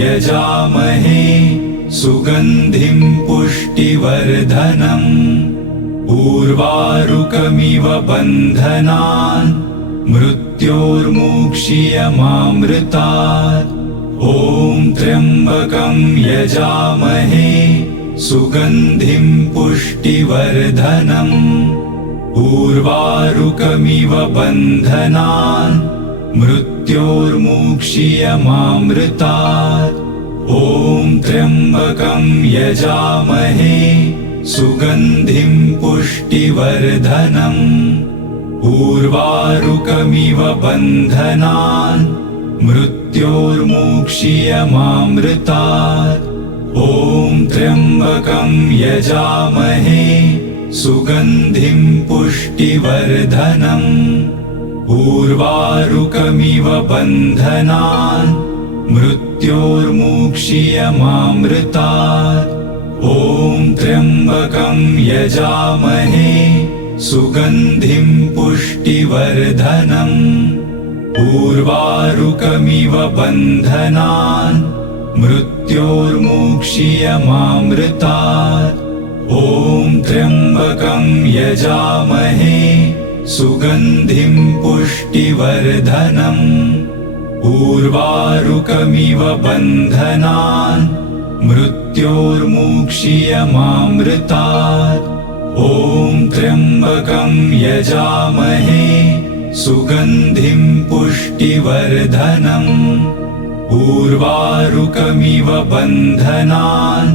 यजामहे सुगन्धिं पुष्टिवर्धनम् उर्वारुकमिव बन्धनान् मृत्योर्मुक्षीयमामृतात् ॐ त्र्यम्बकं यजामहे सुगन्धिं पुष्टिवर्धनम् उर्वारुकमिव बन्धनान् मृत्योर्मुक्षीयमामृतात् ॐ त्र्यम्बकं यजामहे सुगन्धिं पुष्टिवर्धनम् उर्वारुकमिव बन्धनान् मृत्योर्मुक्षीयमामृतात् ॐ त्र्यम्बकं यजामहे सुगन्धिं पुष्टिवर्धनम् उर्वारुकमिव बन्धनान् मृत्योर्मुक्षीयमामृतात् ॐ त्र्यम्बकं यजामहे सुगन्धिं पुष्टिवर्धनम् उर्वारुकमिव बन्धनान् मृत्योर्मुक्षीयमामृतात् ॐ त्र्यम्बकं यजामहे सुगन्धिं पुष्टिवर्धनम् उर्वारुकमिव बन्धनान् मृत्योर्मुक्षीयमामृतात् ॐ त्र्यम्बकं यजामहे सुगन्धिं पुष्टिवर्धनम् उर्वारुकमिव बन्धनान्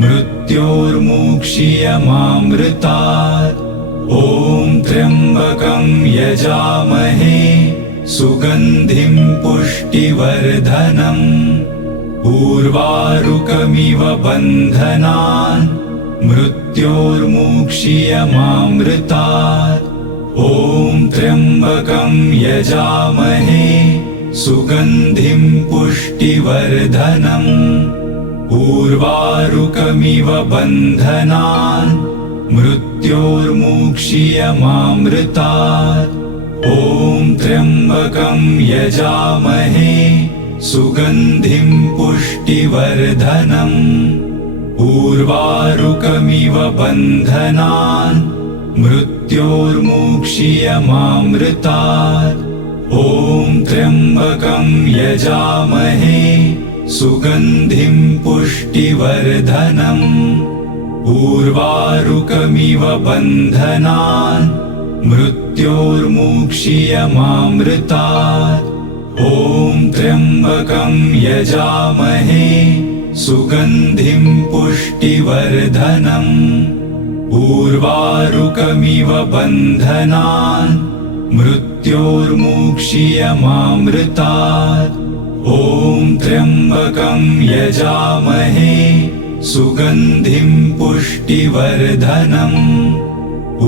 मृत्योर्मुक्षीयमामृतात् ॐ त्र्यम्बकं यजामहे सुगन्धिं पुष्टिवर्धनम् उर्वारुकमिव बन्धनान् मृत्योर्मुक्षीयमामृतात् ॐ त्र्यम्बकं यजामहे सुगन्धिं पुष्टिवर्धनम् उर्वारुकमिव बन्धनान् मृत्योर्मुक्षीयमामृतात् ॐ त्र्यम्बकं यजामहे सुगन्धिं पुष्टिवर्धनम् उर्वारुकमिव बन्धनान् मृत्योर्मुक्षीयमामृतात् ॐ त्र्यम्बकं यजामहे सुगन्धिं पुष्टिवर्धनम् उर्वारुकमिव बन्धनान् मृत्योर्मुक्षीयमामृतात् ॐ त्र्यम्बकं यजामहे सुगन्धिं पुष्टिवर्धनम् उर्वारुकमिव बन्धनान् मृत्योर्मुक्षीयमामृतात् ॐ त्र्यम्बकं यजामहे सुगन्धिं पुष्टिवर्धनम्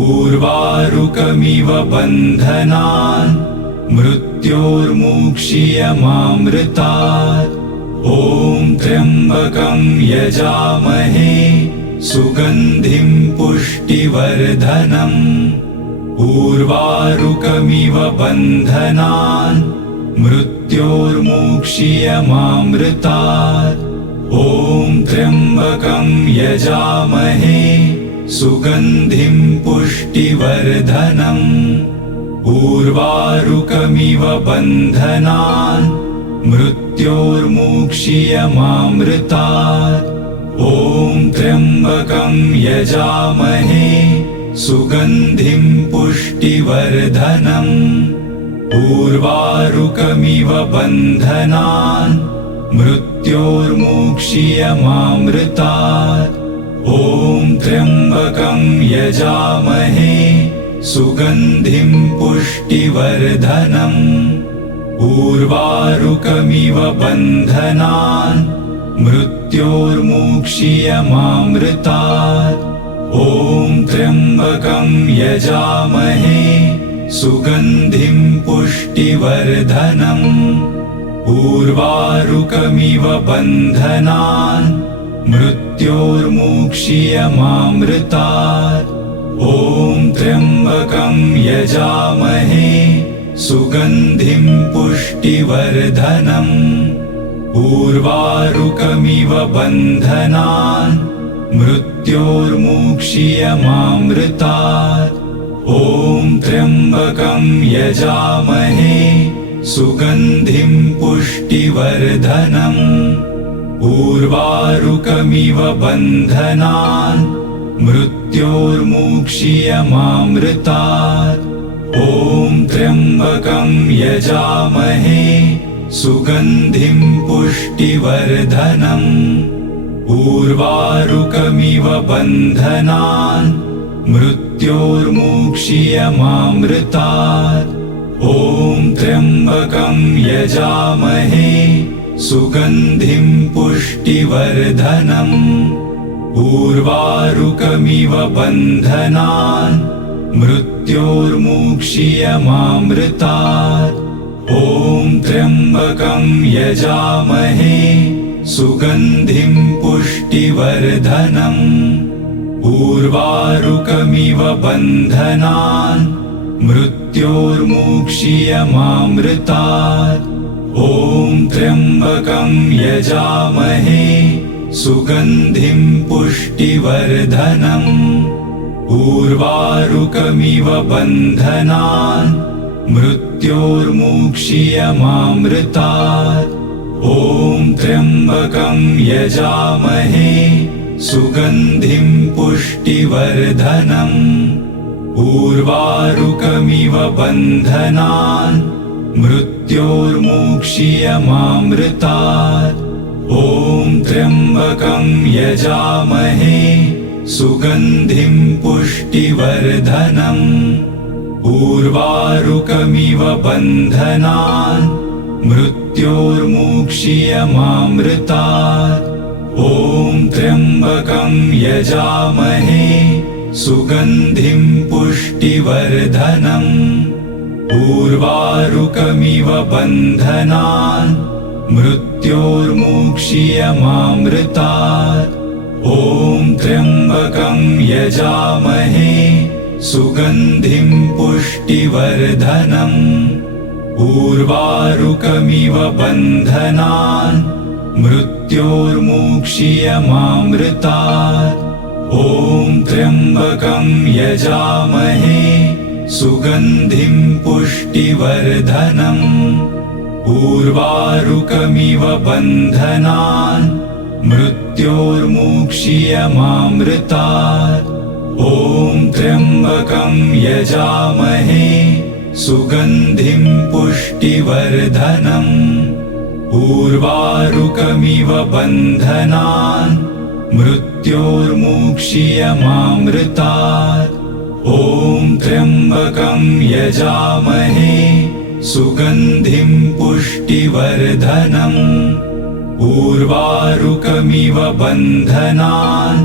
उर्वारुकमिव बन्धनान् मृत्योर्मुक्षीयमामृतात् ॐ त्र्यम्बकं यजामहे सुगन्धिं पुष्टिवर्धनम् उर्वारुकमिव बन्धनान् मृत्योर्मुक्षीयमामृतात् ॐ त्र्यम्बकं यजामहे सुगन्धिं पुष्टिवर्धनम् उर्वारुकमिव बन्धनान् मृत्योर्मुक्षीयमामृतात् ॐ त्र्यम्बकं यजामहे सुगन्धिं पुष्टिवर्धनम् उर्वारुकमिव बन्धनान् मृत्योर्मुक्षीयमामृतात् ॐ त्र्यम्बकं यजामहे सुगन्धिं पुष्टिवर्धनम् उर्वारुकमिव बन्धनान् मृत्योर्मुक्षीयमामृतात् ॐ त्र्यम्बकं यजामहे सुगन्धिं पुष्टिवर्धनम् उर्वारुकमिव बन्धनान् मृत्योर्मुक्षीयमामृतात् ॐ त्र्यम्बकं यजामहे सुगन्धिं पुष्टिवर्धनम् उर्वारुकमिव बन्धनान् मृत्योर्मुक्षीयमामृतात्। ॐ त्र्यम्बकं यजामहे सुगन्धिं पुष्टिवर्धनम्। उर्वारुकमिव बन्धनान् मृत्योर्मुक्षीयमामृतात्। ॐ त्र्यम्बकं यजामहे सुगन्धिं पुष्टिवर्धनम्। उर्वारुकमिव बन्धनान् मृत्योर्मुक्षीयमामृतात्। ॐ त्र्यम्बकं यजामहे सुगन्धिं पुष्टिवर्धनम्। उर्वारुकमिव बन्धनान् मृत्योर्मुक्षीयमामृतात्। ॐ त्र्यम्बकं यजामहे सुगन्धिं पुष्टिवर्धनम्। उर्वारुकमिव बन्धनान् मृत्योर्मुक्षीयमामृतात्। ॐ त्र्यम्बकं यजामहे सुगन्धिं पुष्टिवर्धनम्। उर्वारुकमिव बन्धनान् मृत्योर्मुक्षीयमामृतात्। ॐ त्र्यम्बकं यजामहे सुगन्धिं पुष्टिवर्धनम्। उर्वारुकमिव बन्धनान् मृत्योर्मुक्षीयमामृतात्। ॐ त्र्यम्बकं यजामहे सुगन्धिं पुष्टिवर्धनम्। उर्वारुकमिव बन्धनान् मृत्योर्मुक्षीयमामृतात्। ॐ त्र्यम्बकं यजामहे सुगन्धिं पुष्टिवर्धनम्। उर्वारुकमिव बन्धनान् मृत्योर्मुक्षीयमामृतात्। ॐ त्र्यम्बकं यजामहे सुगन्धिं पुष्टिवर्धनम्। उर्वारुकमिव बन्धनान् मृत्योर्मुक्षीयमामृतात्। ॐ त्र्यम्बकं यजामहे सुगन्धिं पुष्टिवर्धनम्। उर्वारुकमिव बन्धनान् मृत्योर्मुक्षीयमामृतात्। ॐ त्र्यम्बकं यजामहे सुगन्धिं पुष्टिवर्धनम्। उर्वारुकमिव बन्धनान् मृत्योर्मुक्षीयमामृतात्। ॐ त्र्यम्बकं यजामहे सुगन्धिं पुष्टिवर्धनम्। उर्वारुकमिव बन्धनान्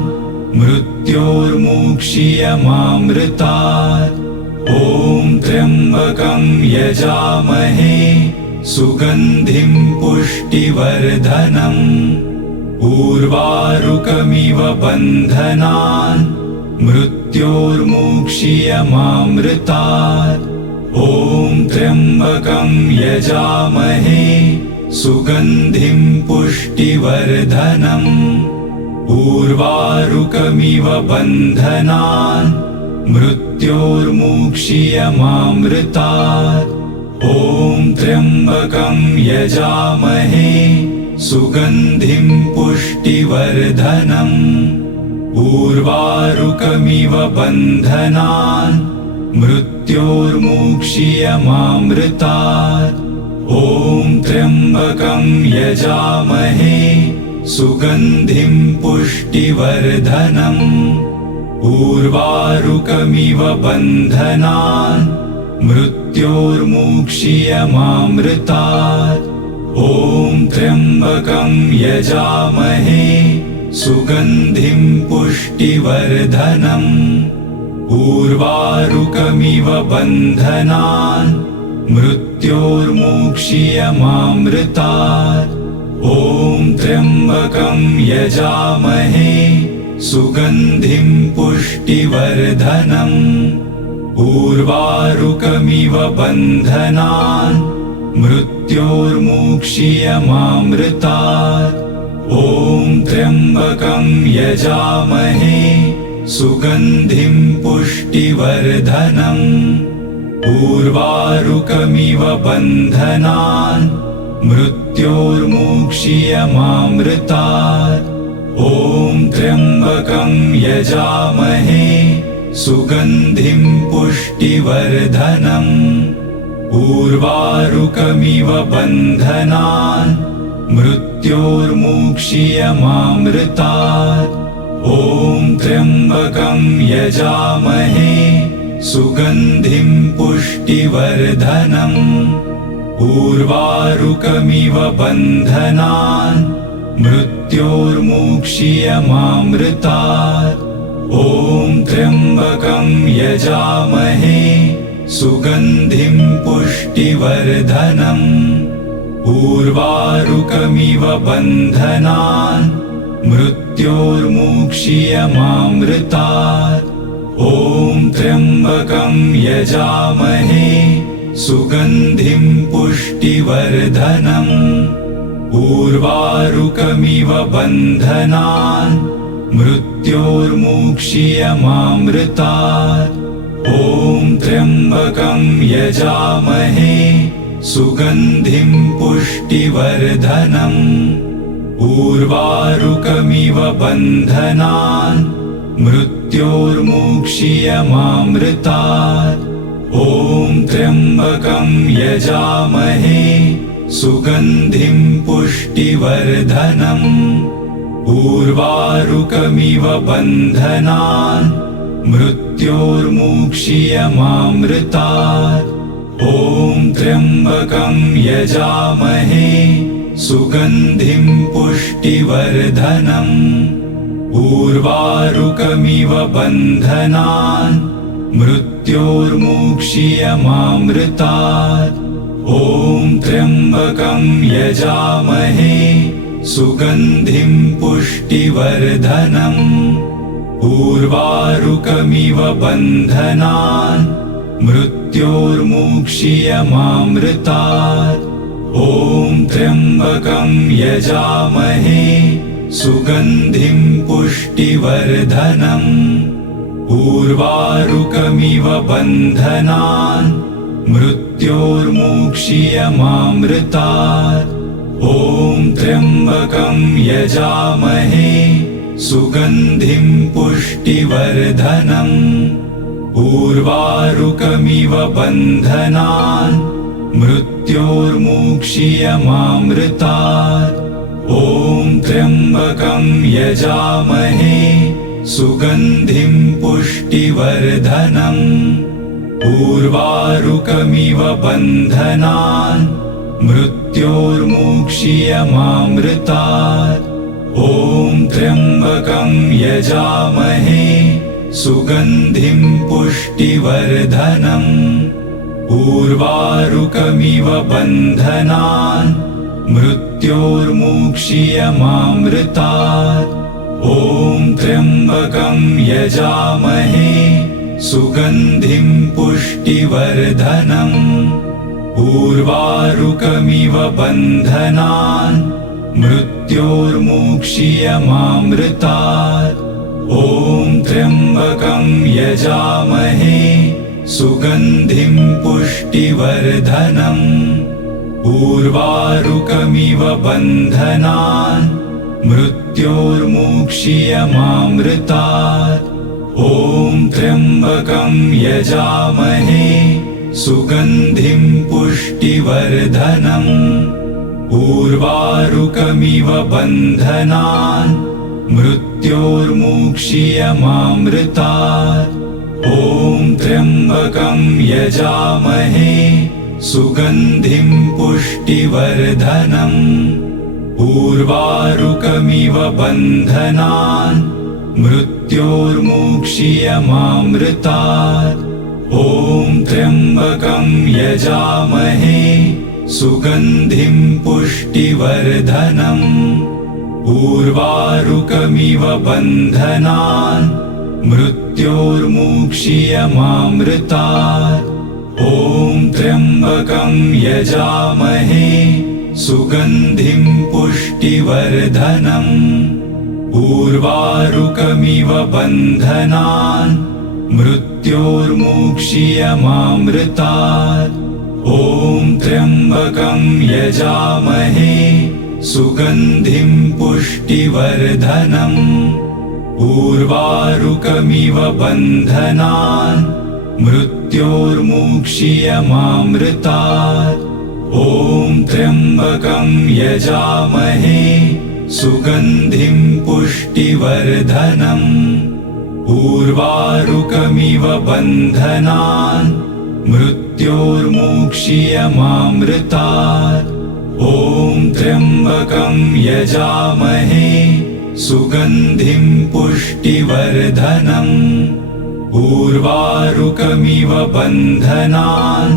मृत्योर्मुक्षीयमामृतात्। ॐ त्र्यम्बकं यजामहे सुगन्धिं पुष्टिवर्धनम्। उर्वारुकमिव बन्धनान् मृत्योर्मुक्षीयमामृतात्। ॐ त्र्यम्बकं यजामहे सुगन्धिं पुष्टिवर्धनम्। उर्वारुकमिव बन्धनान् मृत्योर्मुक्षीयमामृतात्। ॐ त्र्यम्बकं यजामहे सुगन्धिं पुष्टिवर्धनम्। उर्वारुकमिव बन्धनान् मृत्योर्मुक्षीयमामृतात्। ॐ त्र्यम्बकं यजामहे सुगन्धिं पुष्टिवर्धनम्। उर्वारुकमिव बन्धनान् मृत्योर्मुक्षीयमामृतात्। ॐ त्र्यम्बकं यजामहे सुगन्धिं पुष्टिवर्धनम्। उर्वारुकमिव बन्धनान् मृत्योर्मुक्षीयमामृतात्। ॐ त्र्यम्बकं यजामहे सुगन्धिं पुष्टिवर्धनम्। उर्वारुकमिव बन्धनान् मृत्योर्मुक्षीयमामृतात्। ॐ त्र्यम्बकं यजामहे सुगन्धिं पुष्टिवर्धनम्। उर्वारुकमिव बन्धनान् मृत्योर्मुक्षीयमामृतात्। ॐ त्र्यम्बकं यजामहे सुगन्धिं पुष्टिवर्धनम्। उर्वारुकमिव बन्धनान् मृत्योर्मुक्षीयमामृतात्। ॐ त्र्यम्बकं यजामहे सुगन्धिं पुष्टिवर्धनम्। उर्वारुकमिव बन्धनान् मृत्योर्मुक्षीयमामृतात्। ॐ त्र्यम्बकं यजामहे सुगन्धिं पुष्टिवर्धनम्। उर्वारुकमिव बन्धनान् मृत्योर्मुक्षीयमामृतात्। ॐ त्र्यम्बकं यजामहे सुगन्धिं पुष्टिवर्धनम्। उर्वारुकमिव बन्धनान् मृत्योर्मुक्षीयमामृतात्। ॐ त्र्यम्बकं यजामहे सुगन्धिं पुष्टिवर्धनम्। उर्वारुकमिव बन्धनान् मृत्योर्मुक्षीयमामृतात्। ॐ त्र्यम्बकं यजामहे सुगन्धिं पुष्टिवर्धनम्। उर्वारुकमिव बन्धनान् मृत्योर्मुक्षीयमामृतात्। ॐ त्र्यम्बकं यजामहे सुगन्धिं पुष्टिवर्धनम्। उर्वारुकमिव बन्धनान् मृत्योर्मुक्षीयमामृतात्। ॐ त्र्यम्बकं यजामहे सुगन्धिं पुष्टिवर्धनम्। उर्वारुकमिव बन्धनान् मृत्योर्मुक्षीयमामृतात्। ॐ त्र्यम्बकं यजामहे सुगन्धिं पुष्टिवर्धनम्। उर्वारुकमिव बन्धनान् मृत्योर्मुक्षीयमामृतात्। ॐ त्र्यम्बकं यजामहे सुगन्धिं पुष्टिवर्धनम्। उर्वारुकमिव बन्धनान् मृत्योर्मुक्षीयमामृतात्। ॐ त्र्यम्बकं यजामहे सुगन्धिं पुष्टिवर्धनम्। उर्वारुकमिव बन्धनान् मृत्योर्मुक्षीयमामृतात्। ॐ त्र्यम्बकं यजामहे सुगन्धिं पुष्टिवर्धनम्। उर्वारुकमिव बन्धनान् मृत्योर्मुक्षीयमामृतात्। ॐ त्र्यम्बकं यजामहे सुगन्धिं पुष्टिवर्धनम्। उर्वारुकमिव बन्धनान् मृत्योर्मुक्षीयमामृतात्। ॐ त्र्यम्बकं यजामहे सुगन्धिं पुष्टिवर्धनम्। उर्वारुकमिव बन्धनान् मृत्योर्मुक्षीयमामृतात्। ॐ त्र्यम्बकं यजामहे सुगन्धिं पुष्टिवर्धनम्। उर्वारुकमिव बन्धनान् मृत्योर्मुक्षीयमामृतात्। ॐ त्र्यम्बकं यजामहे सुगन्धिं पुष्टिवर्धनम्। उर्वारुकमिव बन्धनान् मृत्योर्मुक्षीयमामृतात्। ॐ त्र्यम्बकं यजामहे सुगन्धिं पुष्टिवर्धनम्। उर्वारुकमिव बन्धनान् मृत्योर्मुक्षीयमामृतात्। ॐ त्र्यम्बकं यजामहे सुगन्धिं पुष्टिवर्धनम् उर्वारुकमिव बन्धनान् मृत्योर्मुक्षीयमामृतात् ॐ त्र्यम्बकं यजामहे सुगन्धिं पुष्टिवर्धनम् उर्वारुकमिव बन्धनान् मृत्योर्मुक्षीयमामृतात् ॐ त्र्यम्बकं यजामहे सुगन्धिं पुष्टिवर्धनम् उर्वारुकमिव बन्धनान् मृत्योर्मुक्षीयमामृतात् ॐ त्र्यम्बकं यजामहे सुगन्धिं पुष्टिवर्धनम् उर्वारुकमिव बन्धनान्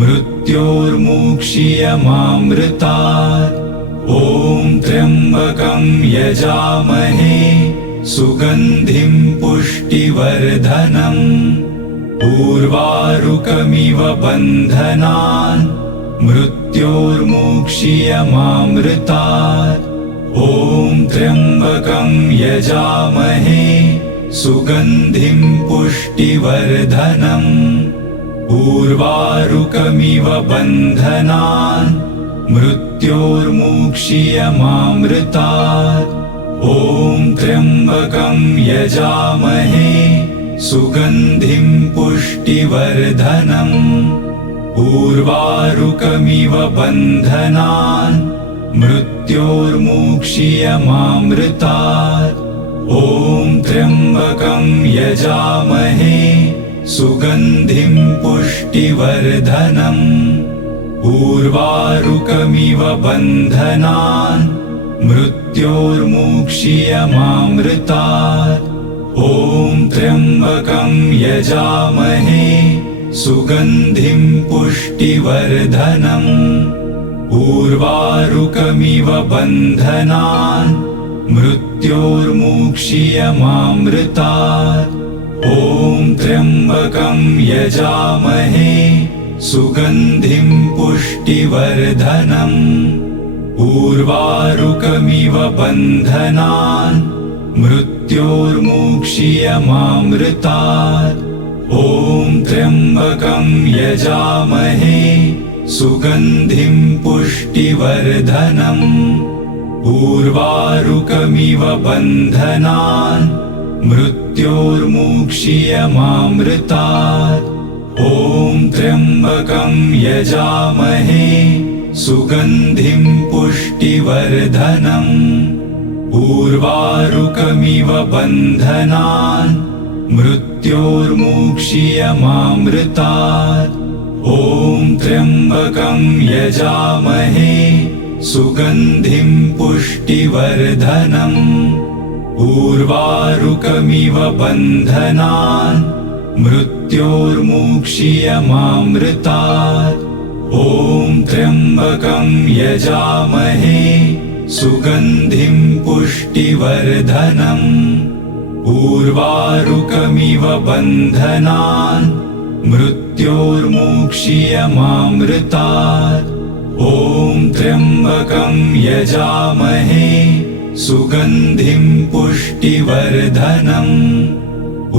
मृत्योर्मुक्षीयमामृतात् ॐ त्र्यम्बकं यजामहे सुगन्धिं पुष्टिवर्धनम् उर्वारुकमिव बन्धनान् मृत्योर्मुक्षीयमामृतात् ॐ त्र्यम्बकं यजामहे सुगन्धिं पुष्टिवर्धनम् उर्वारुकमिव बन्धनान् मृत्योर्मुक्षीयमामृतात् ॐ त्र्यम्बकं यजामहे सुगन्धिं पुष्टिवर्धनम् उर्वारुकमिव बन्धनान् मृत्योर्मुक्षीयमामृतात् ॐ त्र्यम्बकं यजामहे सुगन्धिं पुष्टिवर्धनम् उर्वारुकमिव बन्धनान् मृत्योर्मुक्षीयमामृतात् ॐ त्र्यम्बकं यजामहे सुगन्धिं पुष्टिवर्धनम् उर्वारुकमिव बन्धनान् मृत्योर्मुक्षीयमामृतात् ॐ त्र्यम्बकं यजामहे सुगन्धिं पुष्टिवर्धनम् उर्वारुकमिव बन्धनान् मृत्योर्मुक्षीयमामृतात् ॐ त्र्यम्बकं यजामहे सुगन्धिं पुष्टिवर्धनम् उर्वारुकमिव बन्धनान् मृत्योर्मुक्षीयमामृतात् ॐ त्र्यम्बकं यजामहे सुगन्धिं पुष्टिवर्धनम् उर्वारुकमिव बन्धनान् मृत्योर्मुक्षीयमामृतात् ॐ त्र्यम्बकं यजामहे सुगन्धिं पुष्टिवर्धनम् उर्वारुकमिव बन्धनान् मृत्योर्मुक्षीयमामृतात् ॐ त्र्यम्बकं यजामहे सुगन्धिं पुष्टिवर्धनम् उर्वारुकमिव बन्धनान् मृत्योर्मुक्षीयमामृतात् ॐ त्र्यम्बकं यजामहे सुगन्धिं पुष्टिवर्धनम्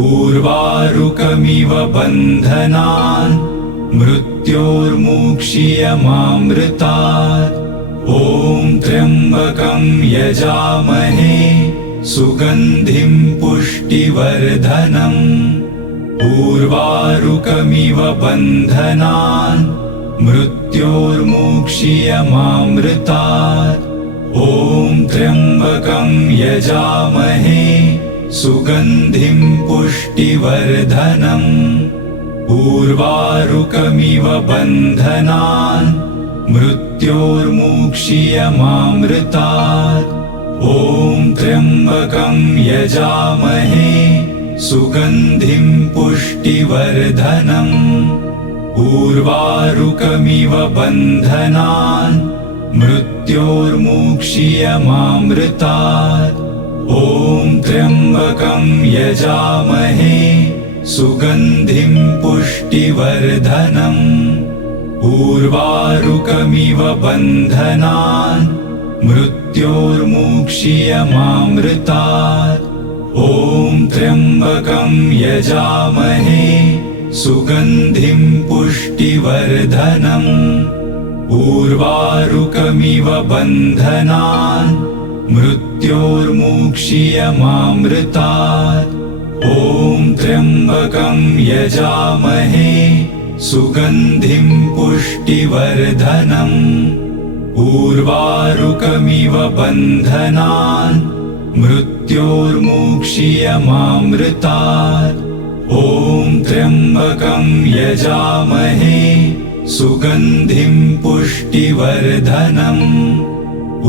उर्वारुकमिव बन्धनान् मृत्योर्मुक्षीयमामृतात् ॐ त्र्यम्बकं यजामहे सुगन्धिं पुष्टिवर्धनम् उर्वारुकमिव बन्धनान् मृत्योर्मुक्षीयमामृतात् ॐ त्र्यम्बकं यजामहे सुगन्धिं पुष्टिवर्धनम् उर्वारुकमिव बन्धनान् मृत्योर्मुक्षीयमामृतात् ॐ त्र्यम्बकं यजामहे सुगन्धिं पुष्टिवर्धनम् उर्वारुकमिव बन्धनान् मृत्योर्मुक्षीयमामृतात् ॐ त्र्यम्बकं यजामहे सुगन्धिं पुष्टिवर्धनम् उर्वारुकमिव बन्धनान् मृत्योर्मुक्षीयमामृतात् ॐ त्र्यम्बकं यजामहे सुगन्धिं पुष्टिवर्धनम् उर्वारुकमिव बन्धनान् मृत्योर्मुक्षीयमामृतात् ॐ त्र्यम्बकं यजामहे सुगन्धिं पुष्टिवर्धनम् उर्वारुकमिव बन्धनान् मृत्योर्मुक्षीयमामृतात् ॐ त्र्यम्बकं यजामहे सुगन्धिं पुष्टिवर्धनम्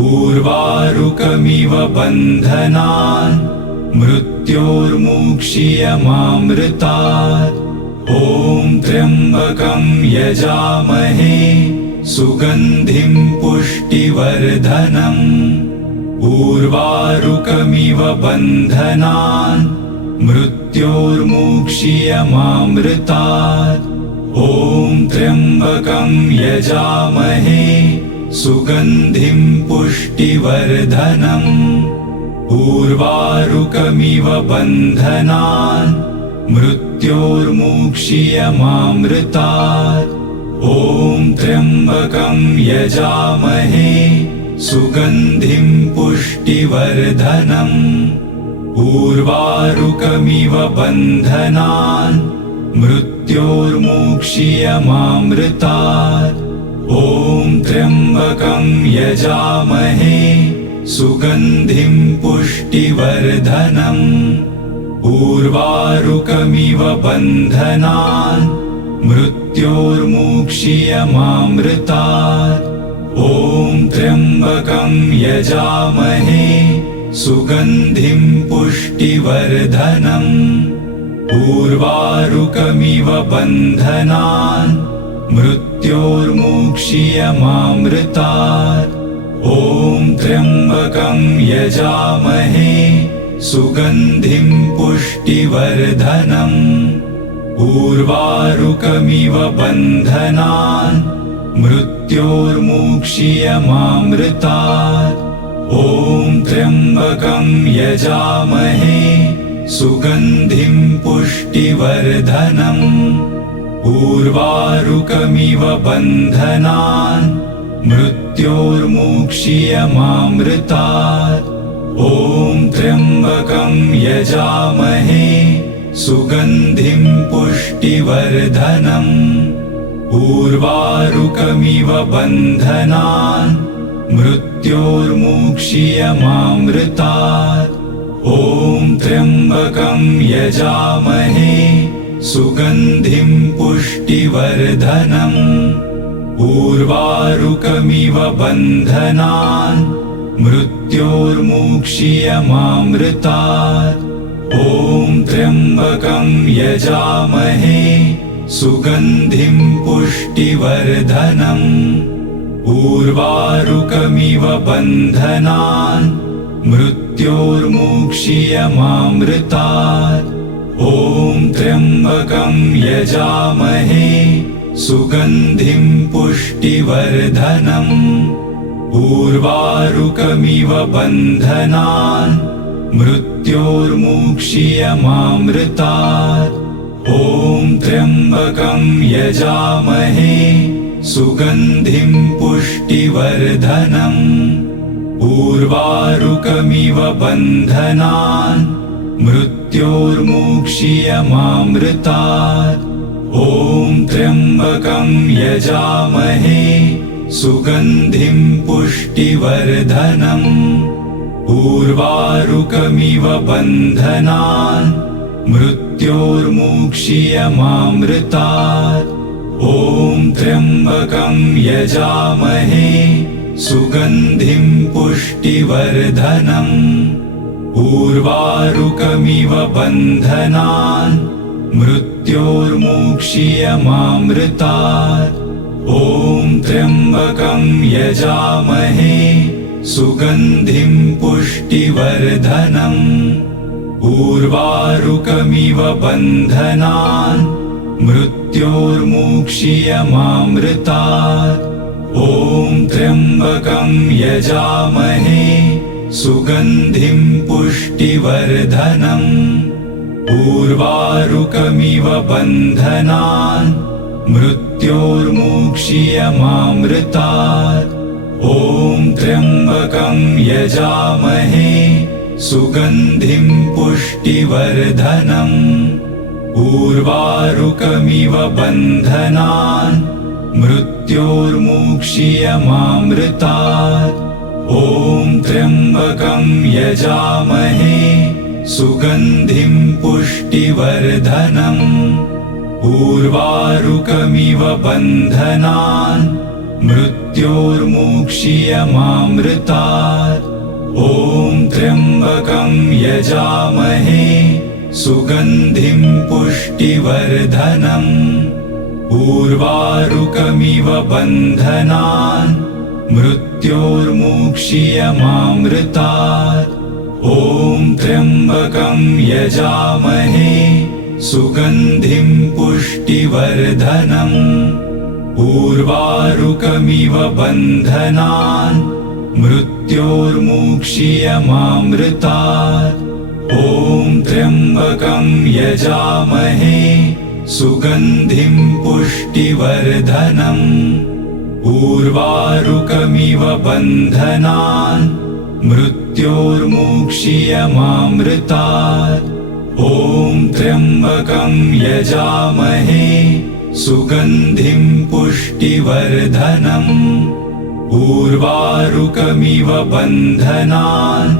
उर्वारुकमिव बन्धनान् मृत्योर्मुक्षीयमामृतात् ॐ त्र्यम्बकं यजामहे सुगन्धिं पुष्टिवर्धनम् उर्वारुकमिव बन्धनान् मृत्योर्मुक्षीयमामृतात् ॐ त्र्यम्बकं यजामहे सुगन्धिं पुष्टिवर्धनम् उर्वारुकमिव बन्धनान् मृत्योर्मुक्षीयमामृतात् ॐ त्र्यम्बकं यजामहे सुगन्धिं पुष्टिवर्धनम् उर्वारुकमिव बन्धनान् मृत्योर्मुक्षीयमामृतात् ॐ त्र्यम्बकं यजामहे सुगन्धिं पुष्टिवर्धनम् उर्वारुकमिव बन्धनान् मृत्योर्मुक्षीयमामृतात् ॐ त्र्यम्बकं यजामहे सुगन्धिं पुष्टिवर्धनम् उर्वारुकमिव बन्धनान् मृत्योर्मुक्षीयमामृतात् ॐ त्र्यम्बकं यजामहे सुगन्धिं पुष्टिवर्धनम् उर्वारुकमिव बन्धनान् मृत्योर्मुक्षीयमामृतात् ॐ त्र्यम्बकं यजामहे सुगन्धिं पुष्टिवर्धनम् उर्वारुकमिव बन्धनान् मृत्योर्मुक्षीयमामृतात् ॐ त्र्यम्बकं यजामहे सुगन्धिं पुष्टिवर्धनम् उर्वारुकमिव बन्धनान् मृत्योर्मुक्षीयमामृतात् ॐ त्र्यम्बकं यजामहे सुगन्धिं पुष्टिवर्धनम् उर्वारुकमिव बन्धनान् मृत्योर्मुक्षीयमामृतात् ॐ त्र्यम्बकं यजामहे सुगन्धिं पुष्टिवर्धनम् उर्वारुकमिव बन्धनान् मृत्योर्मुक्षीयमामृतात् ॐ त्र्यम्बकं यजामहे सुगन्धिं पुष्टिवर्धनम् उर्वारुकमिव बन्धनान् मृत्योर्मुक्षीयमामृतात् ॐ त्र्यम्बकं यजामहे सुगन्धिं पुष्टिवर्धनम् उर्वारुकमिव बन्धनान् मृत्योर्मुक्षीयमामृतात् ॐ त्र्यम्बकं यजामहे सुगन्धिं पुष्टिवर्धनम् उर्वारुकमिव बन्धनान् मृत्योर्मुक्षीयमामृतात् ॐ त्र्यम्बकं यजामहे सुगन्धिं पुष्टिवर्धनम् उर्वारुकमिव बन्धनान् मृत्योर्मुक्षीयमामृतात् ॐ त्र्यम्बकं यजामहे सुगन्धिं पुष्टिवर्धनम् उर्वारुकमिव बन्धनान् मृत्योर्मुक्षीयमामृतात्। ॐ त्र्यम्बकं यजामहे सुगन्धिं पुष्टिवर्धनम्। उर्वारुकमिव बन्धनान् मृत्योर्मुक्षीयमामृतात्। ॐ त्र्यम्बकं यजामहे सुगन्धिं पुष्टिवर्धनम्। उर्वारुकमिव बन्धनान् मृत्योर्मुक्षीयमामृतात्। ॐ त्र्यम्बकं यजामहे सुगन्धिं पुष्टिवर्धनम्। उर्वारुकमिव बन्धनान् मृत्योर्मुक्षीयमामृतात्। ॐ त्र्यम्बकं यजामहे सुगन्धिं पुष्टिवर्धनम्। उर्वारुकमिव बन्धनान् मृत्योर्मुक्षीयमामृतात्। ॐ त्र्यम्बकं यजामहे सुगन्धिं पुष्टिवर्धनम्। उर्वारुकमिव बन्धनान् मृत्योर्मुक्षीयमामृतात्। ॐ त्र्यम्बकं यजामहे सुगन्धिं पुष्टिवर्धनम्। उर्वारुकमिव बन्धनान् मृत्योर्मुक्षीयमामृतात्। ॐ त्र्यम्बकं यजामहे सुगन्धिं पुष्टिवर्धनम्। उर्वारुकमिव बन्धनान्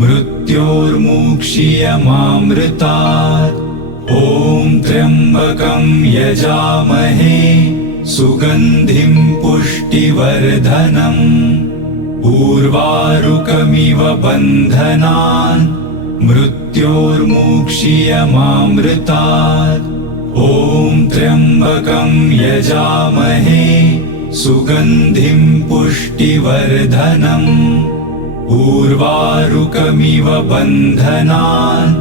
मृत्योर्मुक्षीयमामृतात्। ॐ त्र्यम्बकं यजामहे सुगन्धिं पुष्टिवर्धनम्। उर्वारुकमिव बन्धनान् मृत्योर्मुक्षीयमामृतात्। ॐ त्र्यम्बकं यजामहे सुगन्धिं पुष्टिवर्धनम्। उर्वारुकमिव बन्धनान्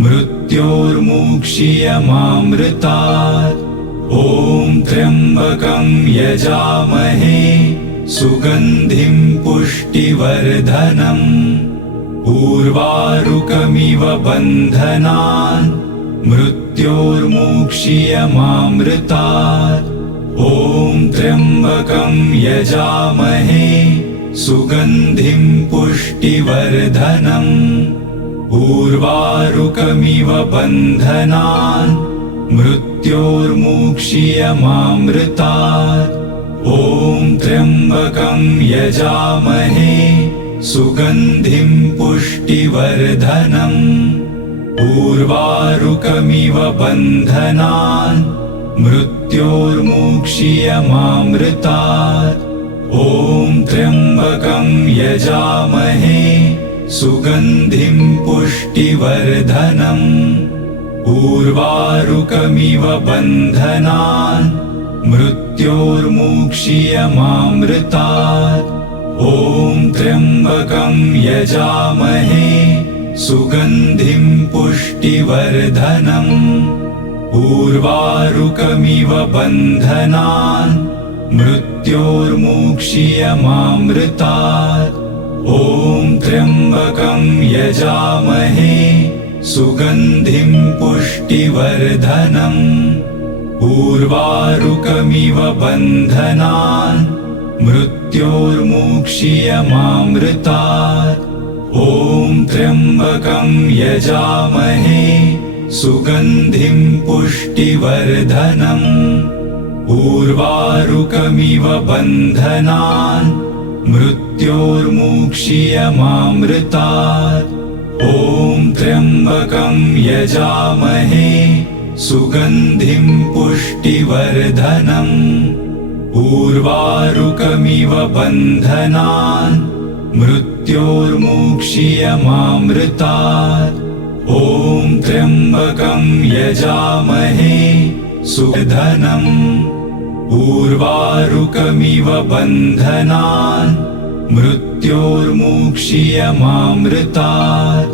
मृत्योर्मुक्षीयमामृतात्। ॐ त्र्यम्बकं यजामहे सुगन्धिं पुष्टिवर्धनम्। उर्वारुकमिव बन्धनान् मृत्योर्मुक्षीयमामृतात्। ॐ त्र्यम्बकं यजामहे सुगन्धिं पुष्टिवर्धनम्। उर्वारुकमिव बन्धनान् मृत्योर्मुक्षीयमामृतात्। ॐ त्र्यम्बकं यजामहे सुगन्धिं पुष्टिवर्धनम्। उर्वारुकमिव बन्धनान् मृत्योर्मुक्षीयमामृतात्। ॐ त्र्यम्बकं यजामहे सुगन्धिं पुष्टिवर्धनम्। उर्वारुकमिव बन्धनान् मृत्योर्मुक्षीयमामृतात्। ॐ त्र्यम्बकं यजामहे सुगन्धिं पुष्टिवर्धनम्। उर्वारुकमिव बन्धनान् मृत्योर्मुक्षीयमामृतात्। ॐ त्र्यम्बकं यजामहे सुगन्धिं पुष्टिवर्धनम्। उर्वारुकमिव बन्धनान् मृत्योर्मुक्षीयमामृतात्। ॐ त्र्यम्बकं यजामहे सुगन्धिं पुष्टिवर्धनम्। उर्वारुकमिव बन्धनान् मृत्योर्मुक्षीयमामृतात्। ॐ त्र्यम्बकं यजामहे सुगन्धिं पुष्टिवर्धनम्। उर्वारुकमिव बन्धनान् मृत्योर्मुक्षीयमामृतात्। ॐ त्र्यम्बकं यजामहे सुगन्धिं उर्वारुकमिव बन्धनान् मृत्योर्मुक्षीयमामृतात्।